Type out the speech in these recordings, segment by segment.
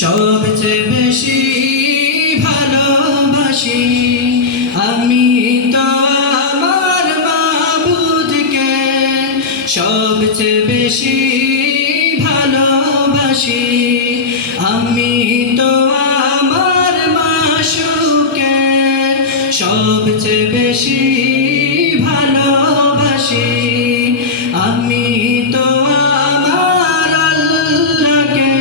সবচেয়ে বেশি ভালোবাসি আমি তো আমার মাবুদকে, সবচেয়ে বেশি ভালোবাসি আমি তো আমার মাশূককে, সবচেয়ে বেশি ভালোবাসি আমি তো আমার আল্লাহকে,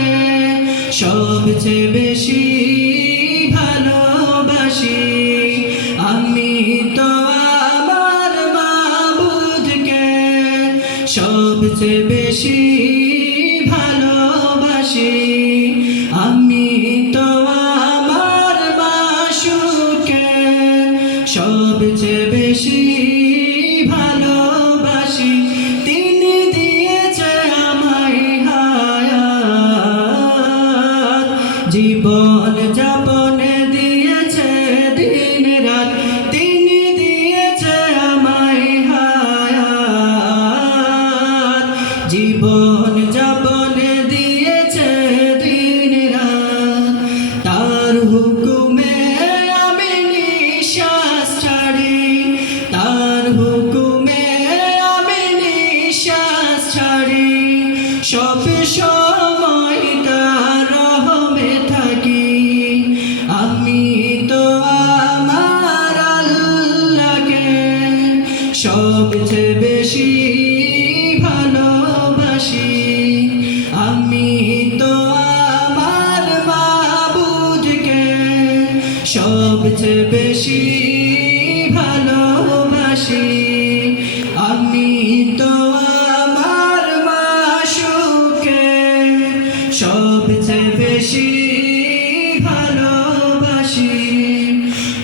সবচেয়ে বেশি ভালোবাসি আমি তো আমার মাবুদকে, সবচেয়ে বেশি ভালোবাসি আমি তো আমার মাশূককে, সবচেয়ে বেশি ভালোবাসি। তিনি দিয়েছে আমায় হায়াত, জীবন যাপনে দিয়েছে দিন রাত, তিনি দিয়েছে আমায় হায়াত, জীবন যাপনে দিয়েছে দিন রাত। তার হুকুমে আমি নিঃশ্বাস ছাড়ি, তার হুকুমে আমি নিঃশ্বাস ছাড়ি, সব সময় তার রহমে থাকি আমি তো আমার আল্লাহকে, সবচেয়ে বেশি ভালোবাসি আমি তো আমার মাবুদকে, সবচেয়ে বেশি ভালোবাসি আমি তো আমার মাশূককে, সবচেয়ে বেশি